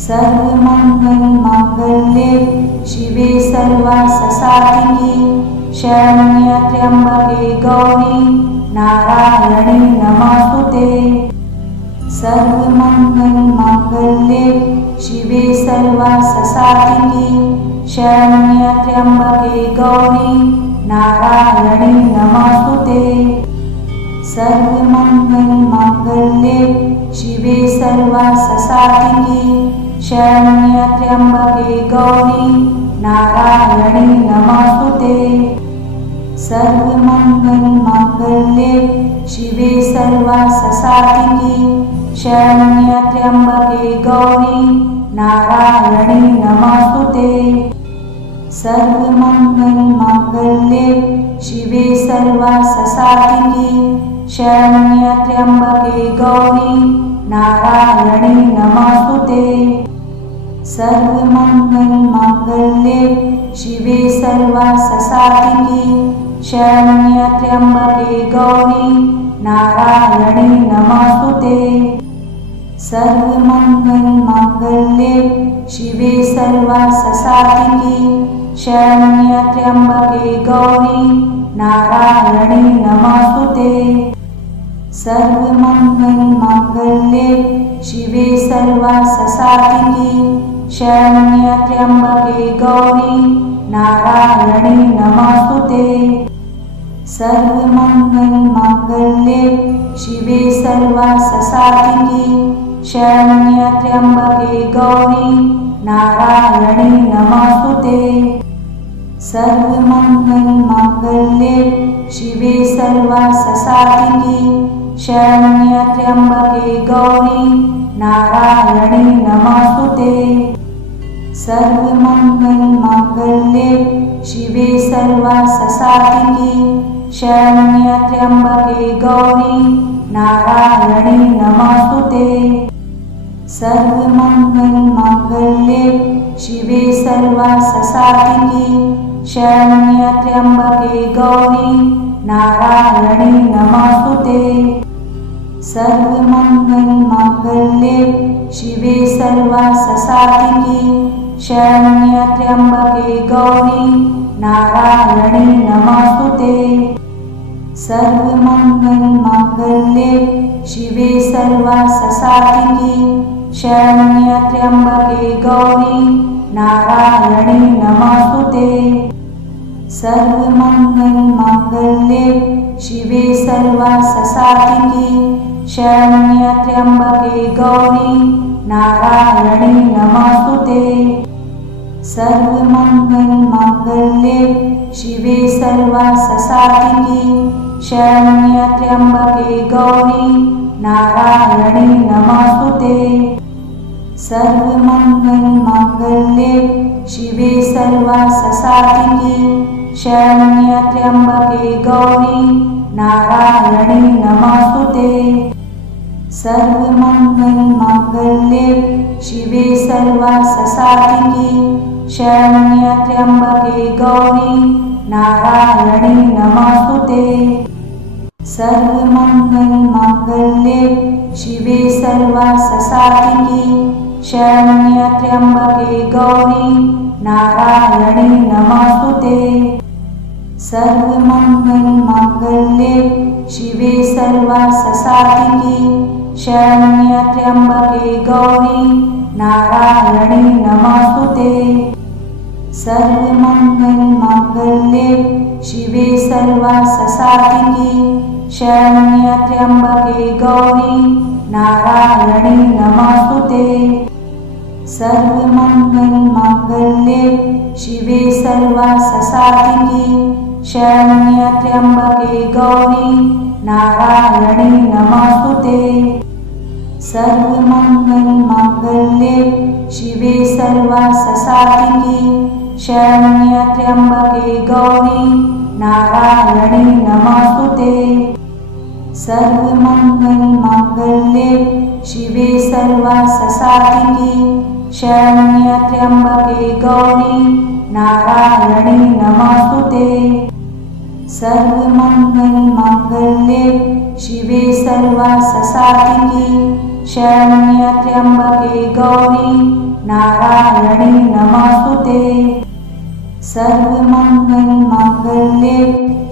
सर्वमंगल मांगल्ये शिवे सर्वार्थसाधिके शरण्ये त्र्यंबके गौरी नारायणी नमोस्तुते। सर्वमंगल मांगल्ये शिवे सर्वार्थसाधिके शरण्ये त्र्यंबके गौरी नारायणी नमोस्तुते। सर्वमंगल मांगल्ये शिवे सर्वार्थसाधिके शरण्ये त्र्यंबके गौरी नारायणी नमोस्तुते। सर्वमंगल मांगल्ये शिवे सर्वार्थसाधिके शरण्ये त्र्यंबके गौरी नारायणी नमोस्तुते। सर्वमंगल मांगल्ये शिवे सर्वार्थसाधिके शरण्ये त्र्यंबके गौरी नारायणी नमोस्तुते। सर्वमंगल मांगल्ये शिवे सर्वार्थसाधिके शरण्ये त्र्यंबके गौरी नारायणी नमोस्तुते। सर्वमंगल मांगल्ये शिवे सर्वार्थसाधिके शरण्ये त्र्यंबके गौरी नारायणी नमोस्तुते। सर्वमंगल मांगल्ये शिवे सर्वार्थसाधिके शरण्ये त्र्यंबके गौरी नारायणी नमोस्तुते। सर्वमंगल मांगल्ये शिवे सर्वार्थसाधिके शरण्ये त्र्यंबके गौरी नारायणी नमोस्तुते। सर्वमंगल मांगल्ये शिवे सर्वार्थसाधिके शरण्ये त्र्यंबके गौरी नारायणी नमोस्तुते। सर्वमंगल मांगल्ये शिवे सर्वार्थसाधिके शरण्ये त्र्यंबके गौरी नारायणी नमोस्तुते। सर्वमंगल मांगल्ये शिवे सर्वार्थसाधिके शरण्ये त्र्यंबके गौरी नारायणी नमोस्तुते। सर्वमंगल मांगल्ये शिवे सर्वार्थसाधिके शरण्ये त्र्यंबके गौरी नारायणी नमोस्तुते। सर्वमंगल मांगल्ये शिवे सर्वार्थसाधिके शरण्ये त्र्यंबके गौरी नारायणी नमोस्तुते। सर्वमंगल मांगल्ये शिवे सर्वार्थसाधिके शरण्ये त्र्यंबके गौरी नारायणी नमोस्तुते। सर्वमंगल मांगल्ये शिवे सर्वार्थसाधिके शरण्ये त्र्यंबके गौरी नारायणी नमोस्तुते। सर्वमंगल मांगल्ये शिवे सर्वार्थसाधिके शरण्ये त्र्यंबके गौरी नारायणी नमोस्तुते। सर्वमंगल मांगल्ये शिवे सर्वार्थसाधिके शरण्ये त्र्यंबके गौरी नारायणी नमोस्तुते। सर्वमंगल मांगल्ये शिवे सर्वार्थसाधिके शरण्ये त्र्यंबके गौरी नारायणी नमोस्तुते। सर्वमंगल मांगल्ये शिवे सर्वार्थसाधिके शरण्ये त्र्यंबके गौरी नारायणी नमोस्तुते। सर्वमंगल मांगल्ये शिवे सर्वार्थसाधिके शरण्ये त्र्यंबके गौरी नारायणी नमोस्तुते। सर्वमंगल मांगल्ये शिवे सर्वार्थसाधिके शरण्ये त्र्यंबके गौरी नारायणी नमोस्तुते। सर्वमंगल मांगल्ये शिवे सर्वार्थसाधिके शरण्ये त्र्यंबके गौरी नारायणी नमोस्तुते। सर्वमंगल मांगल्ये शिवे सर्वार्थसाधिके शरण्ये त्र्यंबके गौरी नारायणी नमोस्तुते। सर्वमंगल मांगल्ये शिवे सर्वार्थसाधिके शरण्ये त्र्यंबके गौरी नारायणी नमोस्तुते। सर्वमंगलमांगल्ये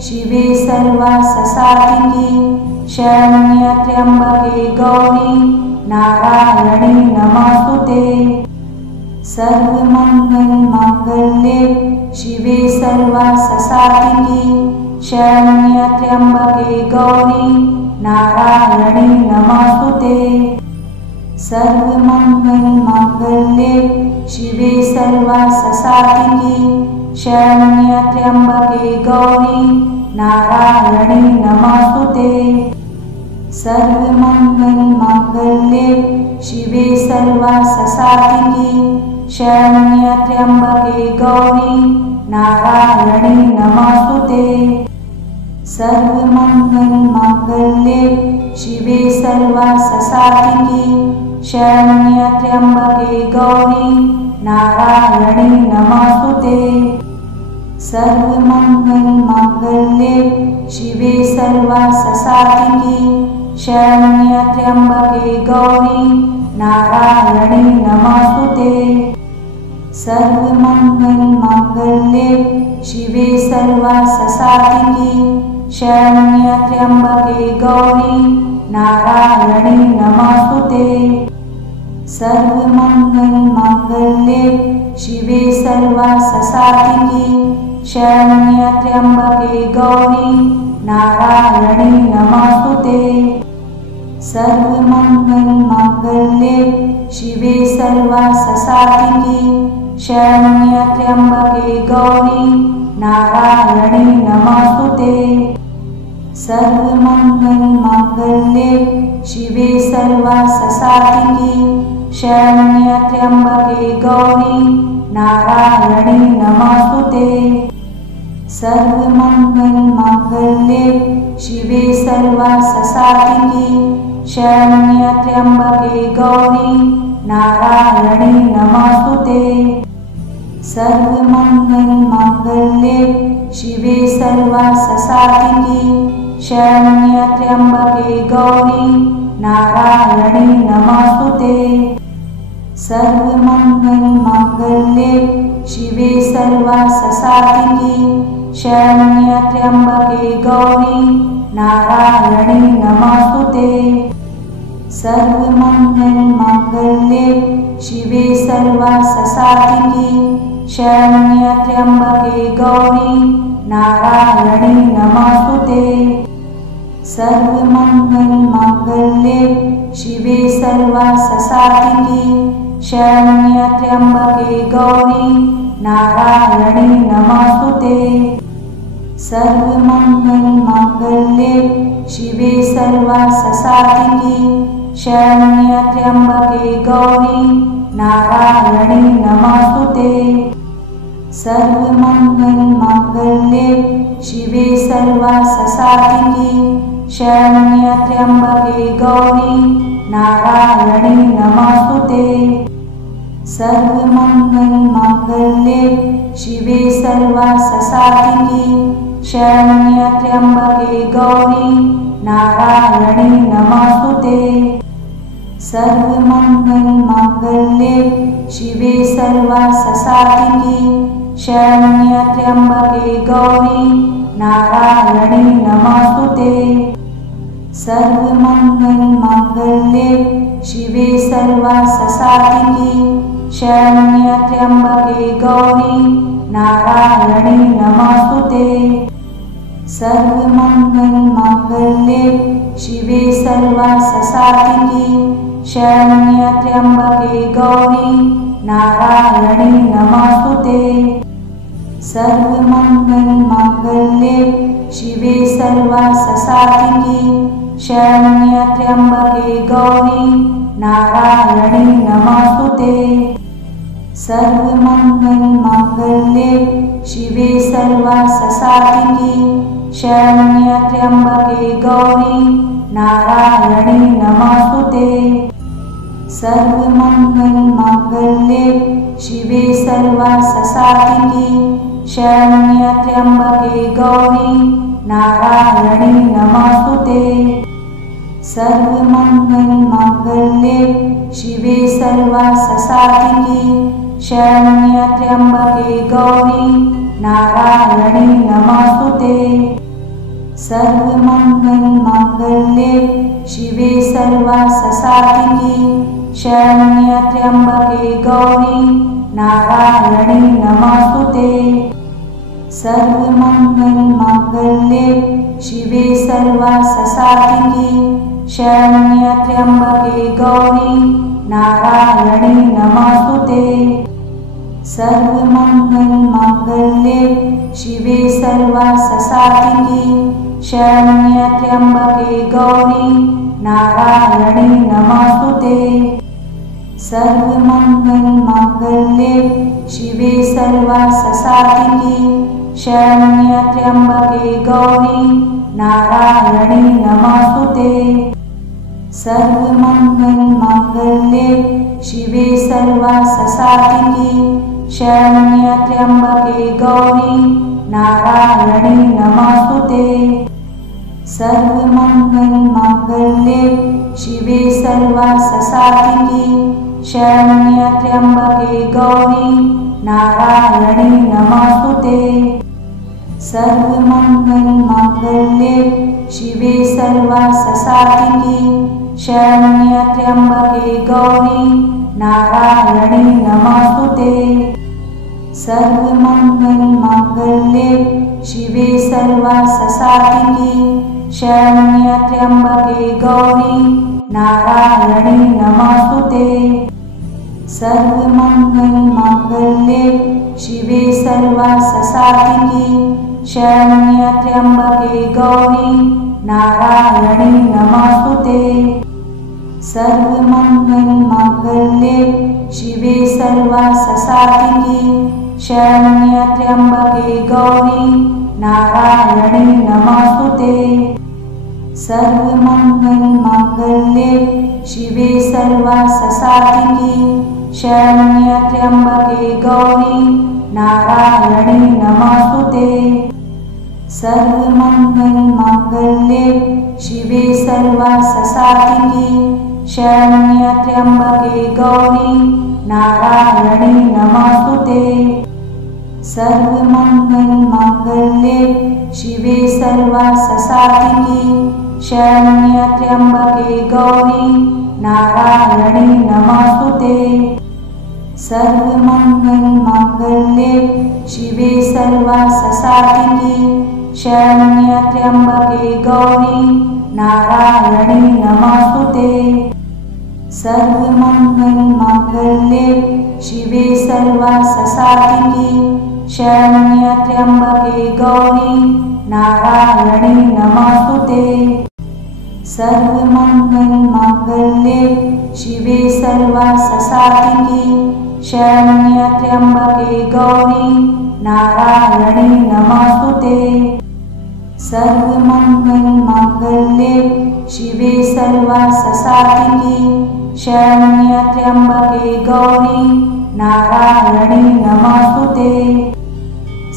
शिवे सर्वार्थसाधिके शरण्ये त्र्यंबके गौरी नारायणी नमोस्तुते। सर्वमंगलमांगल्ये शिवे सर्वार्थसाधिके शरण्ये त्र्यंबके गौरी नारायणी नमोस्तुते। सर्वमंगलमांगल्ये शिवे सर्वार्थसाधिके शरण्ये त्र्यंबके गौरी नारायणी नमोस्तुते। सर्वमंगलमांगल्ये शिवे सर्वार्थसाधिके शरण्ये त्र्यंबके गौरी नारायणी नमोस्तुते। सर्वमंगलमांगल्ये शिवे सर्वार्थसाधिके शरण्ये त्र्यंबके गौरी नारायणी नमोस्तुते। सर्वमंगलमांगल्ये शिवे सर्वार्थसाधिके शरण्ये त्र्यंबके गौरी नारायणी नमोस्तुते। सर्वमंगलमांगल्ये शिवे सर्वार्थसाधिके शरण्ये त्र्यंबके गौरी नारायणी नमोस्तुते। सर्वमंगलमांगल्ये शिवे सर्वार्थसाधिके शरण्ये त्र्यंबके गौरी नारायणी नमोस्तुते। सर्वमंगलमांगल्ये शिवे सर्वार्थसाधिके शरण्ये त्र्यंबके गौरी नारायणी नमोस्तुते। सर्वमंगलमांगल्ये शिवे सर्वार्थसाधिके शरण्ये त्र्यंबके गौरी नारायणी नमोस्तुते। सर्वमंगलमांगल्ये शिवे सर्वार्थसाधिके शरण्ये त्र्यंबके गौरी नारायणी नमोस्तुते। सर्वमंगलमांगल्ये शिवे सर्वार्थसाधिके शरण्ये त्र्यंबके गौरी नारायणी नमोस्तुते। सर्वमंगलमांगल्ये शिवे सर्वार्थसाधिके शरण्ये त्र्यंबके गौरी नारायणी नमोस्तुते। सर्वमंगलमांगल्ये शिवे सर्वार्थसाधिके शरण्ये त्र्यंबके गौरी नारायणी नमोस्तुते। सर्वमंगलमांगल्ये शिवे सर्वार्थसाधिके शरण्ये त्र्यंबके गौरी नारायणी नमोस्तुते। सर्वमंगलमांगल्ये शिवे सर्वार्थसाधिके शरण्ये त्र्यंबके गौरी नारायणी नमोस्तुते। सर्वमंगलमांगल्ये शिवे सर्वार्थसाधिके शरण्ये त्र्यंबके गौरी नारायणी नमोस्तुते। सर्वमंगलमांगल्ये शिवे सर्वार्थसाधिके शरण्ये त्र्यंबके गौरी नारायणी नमोस्तुते। सर्वमंगलमांगल्ये शिवे सर्वार्थसाधिके शरण्ये त्र्यंबके गौरी नारायणी नमोस्तुते। सर्वमंगलमांगल्ये शिवे सर्वार्थसाधिके शरण्ये त्र्यंबके गौरी नारायणी नमोस्तुते। सर्वमंगलमांगल्ये शिवे सर्वार्थसाधिके शरण्ये त्र्यंबके गौरी नारायणी नमोस्तुते। सर्वमंगलमांगल्ये शिवे सर्वार्थसाधिके शरण्ये त्र्यंबके गौरी नारायणी नमोस्तुते। सर्वमंगलमांगल्ये शिवे सर्वार्थसाधिके शरण्ये त्र्यंबके गौरी नारायणी नमोस्तुते। सर्वमंगलमांगल्ये शिवे सर्वार्थसाधिके शरण्ये त्र्यंबके गौरी नारायणी नमोस्तुते। सर्वमङ्गलमाङ्गल्ये शिवे सर्वार्थसाधिके शरण्ये त्र्यम्बके गौरी नारायणी नमोस्तुते। सर्वमङ्गलमाङ्गल्ये शिवे सर्वार्थसाधिके शरण्ये त्र्यम्बके गौरी नारायणी नमोस्तुते। सर्वमङ्गलमाङ्गल्ये शिवे सर्वार्थसाधिके शरण्ये त्र्यम्बके गौरी नारायणी नमोस्तुते। सर्वमङ्गलमाङ्गल्ये शिवे सर्वार्थसाधिके शरण्ये त्र्यम्बके गौरी नारायणी नमोस्तुते। सर्वमङ्गलमाङ्गल्ये शिवे सर्वार्थसाधिके शरण्ये त्र्यम्बके गौरी नारायणी नमोस्तुते। सर्वमङ्गलमाङ्गल्ये शिवे सर्वार्थसाधिके शरण्ये त्र्यम्बके गौरी नारायणी नमोस्तुते। सर्वमङ्गलमाङ्गल्ये शिवे सर्वार्थसाधिके शरण्ये त्र्यम्बके गौरी नारायणी नमोस्तुते। सर्वमङ्गलमाङ्गल्ये शिवे सर्वार्थसाधिके शरण्ये त्र्यम्बके गौरी नारायणी नमोस्तुते। सर्वमङ्गलमाङ्गल्ये शिवे सर्वार्थसाधिके शरण्ये त्र्यम्बके गौरी नारायणी नमोस्तुते। सर्वमङ्गलमाङ्गल्ये शिवे सर्वार्थसाधिके शरण्ये त्र्यम्बके गौरी नारायणी नमोस्तुते। सर्वमङ्गलमाङ्गल्ये शिवे सर्वार्थसाधिके शरण्ये त्र्यम्बके गौरी नारायणी नमोस्तुते। सर्वमङ्गलमाङ्गल्ये शिवे सर्वार्थसाधिके शरण्ये त्र्यम्बके गौरी नारायणी नमोस्तुते। सर्वमङ्गलमाङ्गल्ये शिवे सर्वार्थसाधिके शरण्ये त्र्यम्बके गौरी नारायणी नमोस्तुते। सर्वमङ्गलमाङ्गल्ये शिवे सर्वार्थसाधिके शरण्ये त्र्यम्बके गौरी नारायणी नमोस्तुते। सर्वमङ्गलमाङ्गल्ये शिवे सर्वार्थसाधिके शरण्ये त्र्यम्बके गौरी नारायणी नमोस्तुते। सर्वमङ्गलमाङ्गल्ये शिवे सर्वार्थसाधिके शरण्ये त्र्यम्बके गौरी नारायणी नमोस्तुते। सर्वमङ्गलमाङ्गल्ये शिवे सर्वार्थसाधिके शरण्ये त्र्यम्बके गौरी नारायणी नमोस्तुते। सर्वमङ्गलमाङ्गल्ये शिवे सर्वार्थसाधिके शरण्ये त्र्यम्बके गौरी नारायणी नमोस्तुते।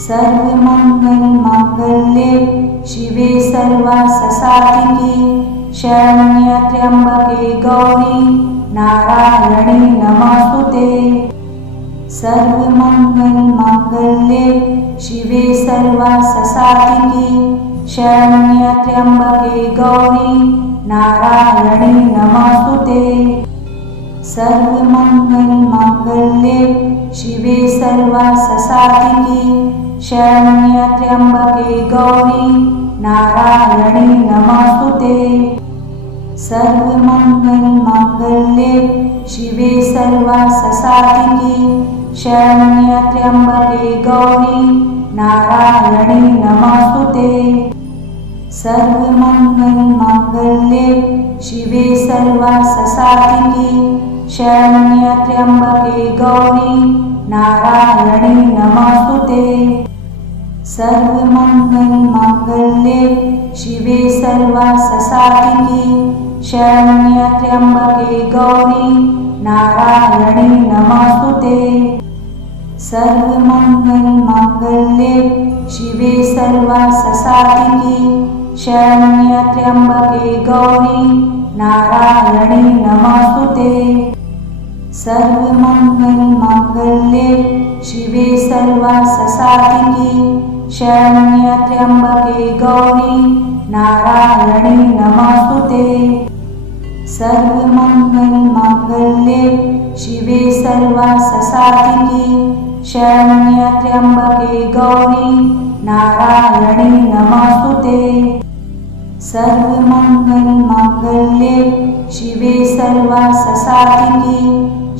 सर्वमङ्गलमाङ्गल्ये शिवे सर्वार्थसाधिके शरण्ये त्र्यम्बके गौरी नारायणी नमोस्तुते। सर्वमङ्गलमाङ्गल्ये शिवे सर्वार्थसाधिके शरण्ये त्र्यम्बके गौरी नारायणी नमोस्तुते। सर्वमङ्गलमाङ्गल्ये शिवे सर्वार्थसाधिके शरण्ये त्र्यम्बके गौरी नारायणी नमोस्तुते। सर्वमङ्गलमाङ्गल्ये शिवे सर्वार्थसाधिके शरण्ये त्र्यम्बके गौरी नारायणी नमोस्तुते। सर्वमङ्गलमाङ्गल्ये शिवे सर्वार्थसाधिके शरण्ये त्र्यम्बके गौरी नारायणी नमोस्तुते। सर्वमङ्गलमाङ्गल्ये शिवे सर्वार्थसाधिके शरण्ये त्र्यम्बके गौरी नारायणी नमोस्तुते। सर्वमङ्गलमाङ्गल्ये शिवे सर्वार्थसाधिके शरण्ये त्र्यम्बके गौरी नारायणी नमोस्तुते। सर्वमंगलमांगल्ये शिवे सर्वार्थसाधिके शरण्ये त्र्यंबके गौरी नारायणी नमोस्तुते। सर्वमंगलमांगल्ये शिवे सर्वार्थसाधिके शरण्ये त्र्यंबके गौरी नारायणी नमोस्तुते। सर्वमंगलमांगल्ये शिवे सर्वार्थसाधिके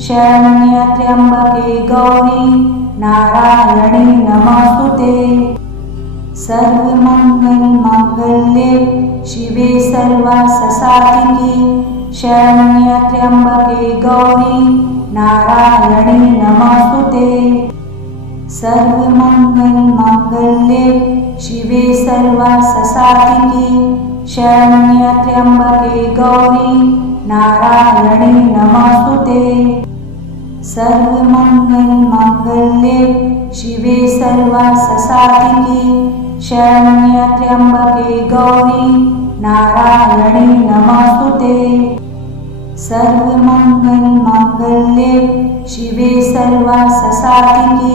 शरण्ये त्र्यंबके गौरी नारायणी नमोस्तुते। सर्वमंगलमांगल्ये शिवे सर्वार्थसाधिके शरण्ये त्र्यंबके गौरी नारायणी नमोस्तुते। सर्वमंगलमांगल्ये शिवे सर्वार्थसाधिके शरण्ये त्र्यंबके गौरी नारायणी नमोस्तुते। सर्वमंगलमांगल्ये शिवे सर्वार्थसाधिके शरण्ये त्र्यंबके गौरी नारायणी नमोस्तुते। सर्वमंगलमांगल्ये शिवे सर्वार्थसाधिके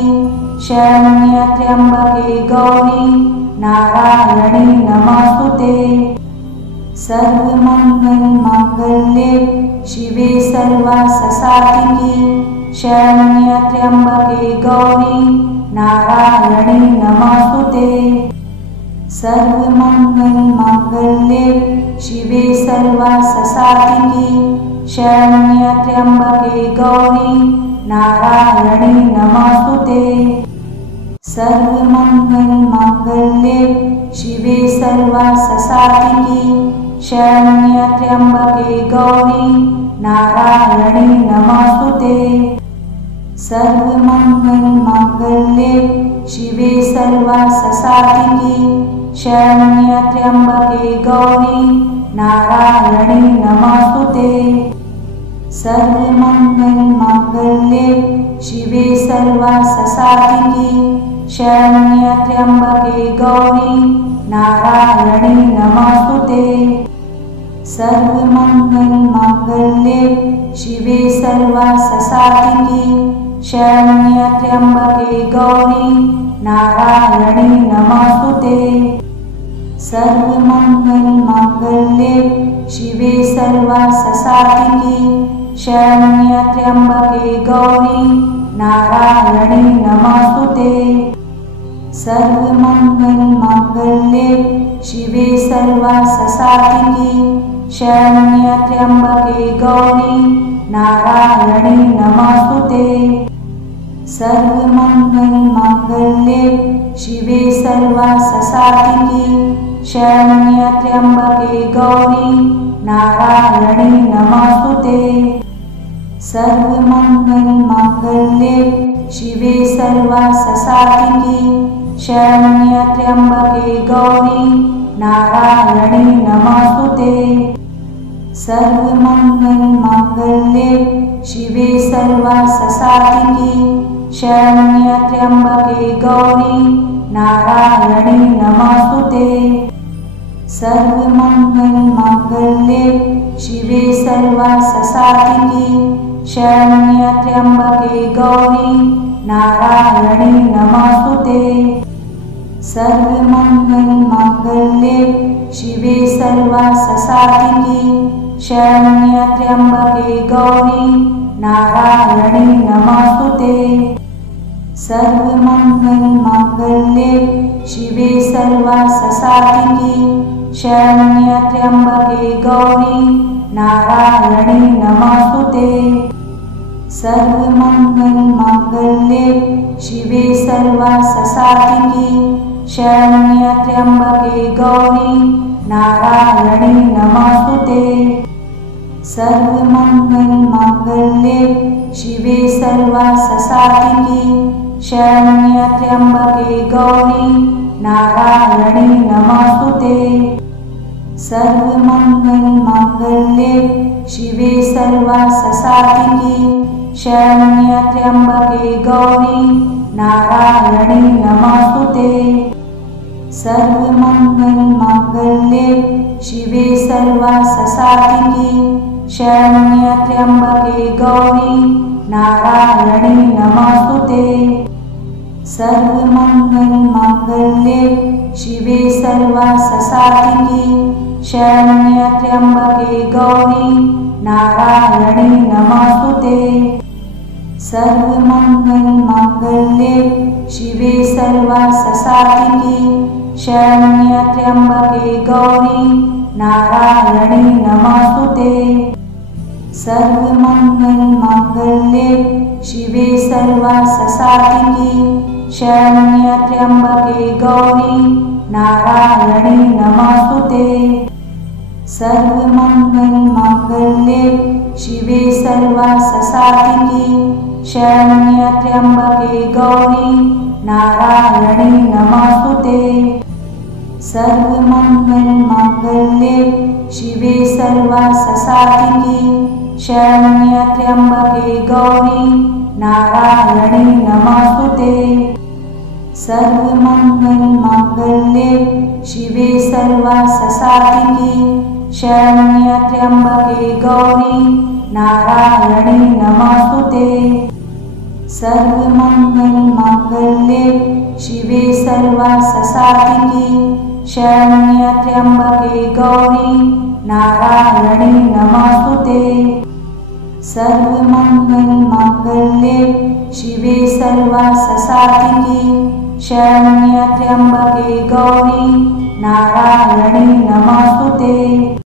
शरण्ये त्र्यंबके गौरी नारायणी नमोस्तुते। सर्वमंगलमांगल्ये शिवे सर्वार्थसाधिके शरण्ये त्र्यंबके गौरी नारायणी नमोस्तुते। सर्वमंगलमांगल्ये शिवे सर्वार्थसाधिके शरण्ये त्र्यंबके गौरी नारायणी नमोस्तुते। सर्वमंगलमांगल्ये शिवे सर्वार्थसाधिके शरण्ये त्र्यंबके गौरी नारायणी नमोस्तुते। सर्वमंगलमांगल्ये शिवे सर्वार्थसाधिके शरण्ये त्र्यंबके गौरी नारायणी नमोस्तुते। सर्वमंगलमांगल्ये शिवे सर्वार्थसाधिके शरण्ये त्र्यंबके गौरी नारायणी नमोस्तुते। सर्वमंगलमांगल्ये शिवे सर्वार्थसाधिके शरण्ये त्र्यंबके गौरी नारायणी नमोस्तुते। सर्वमंगलमांगल्ये शिवे सर्वार्थसाधिके शरण्ये त्र्यंबके गौरी नारायणी नमोस्तुते। सर्वमंगलमांगल्ये शिवे सर्वार्थसाधिके शरण्ये त्र्यंबके गौरी नारायणी नमोस्तुते। सर्वमंगलमांगल्ये शिवे सर्वार्थसाधिके शरण्ये त्र्यंबके गौरी नारायणी नमोस्तुते। सर्वमंगलमांगल्ये शिवे सर्वार्थसाधिके शरण्ये त्र्यंबके गौरी नारायणी नमोस्तुते। सर्वमंगलमांगल्ये शिवे सर्वार्थसाधिके शरण्ये त्र्यंबके गौरी नारायणी नमोस्तुते। सर्वमंगलमांगल्ये शिवे सर्वार्थसाधिके शरण्ये त्र्यंबके गौरी नारायणी नमोस्तुते। सर्वमंगलमांगल्ये शिवे सर्वार्थसाधिके शरण्ये त्र्यंबके गौरी नारायणी नमोस्तुते। सर्वमंगलमांगल्ये शिवे सर्वार्थसाधिके शरण्ये त्र्यंबके गौरी नारायणी नमोस्तुते। सर्वमंगलमांगल्ये शिवे सर्वार्थसाधिके शरण्ये त्र्यंबके गौरी नारायणी नमोस्तुते। सर्वमंगलमांगल्ये शिवे सर्वार्थसाधिके शरण्ये त्र्यंबके गौरी नारायणी नमोस्तुते। सर्वमंगलमांगल्ये शिवे सर्वार्थसाधिके शरण्ये त्र्यंबके गौरी नारायणी नमोस्तुते। सर्वमंगलमांगल्ये शिवे सर्वार्थसाधिके शरण्ये त्र्यंबके गौरी नारायणी नमोस्तुते। सर्वमंगलमांगल्ये शिवे सर्वार्थसाधिके शरण्ये त्र्यंबके गौरी नारायणी नमोस्तुते। सर्वमंगलमांगल्ये शिवे सर्वार्थसाधिके शरण्ये त्र्यंबके गौरी नारायणी नमोस्तुते। सर्वमंगलमांगल्ये शिवे सर्वार्थसाधिके शरण्ये त्र्यंबके गौरी नारायणी नमोस्तुते। सर्वमंगलमांगल्ये शिवे सर्वार्थसाधिके शरण्ये त्र्यंबके गौरी नारायणी नमोस्तुते। सर्वमंगलमांगल्ये शिवे सर्वार्थसाधिके शरण्ये त्र्यंबके गौरी नारायणी नमोस्तुते। सर्वमंगलमांगल्ये शिवे सर्वार्थसाधिके शरण्ये त्र्यंबके गौरी नारायणी नमोस्तुते। सर्वमंगलमांगल्ये शिवे सर्वार्थसाधिके शरण्ये त्र्यंबके गौरी नारायणी नमोस्तुते। सर्वमंगलमांगल्ये शिवे सर्वार्थसाधिके शरण्ये त्र्यंबके गौरी नारायणी नमोस्तुते।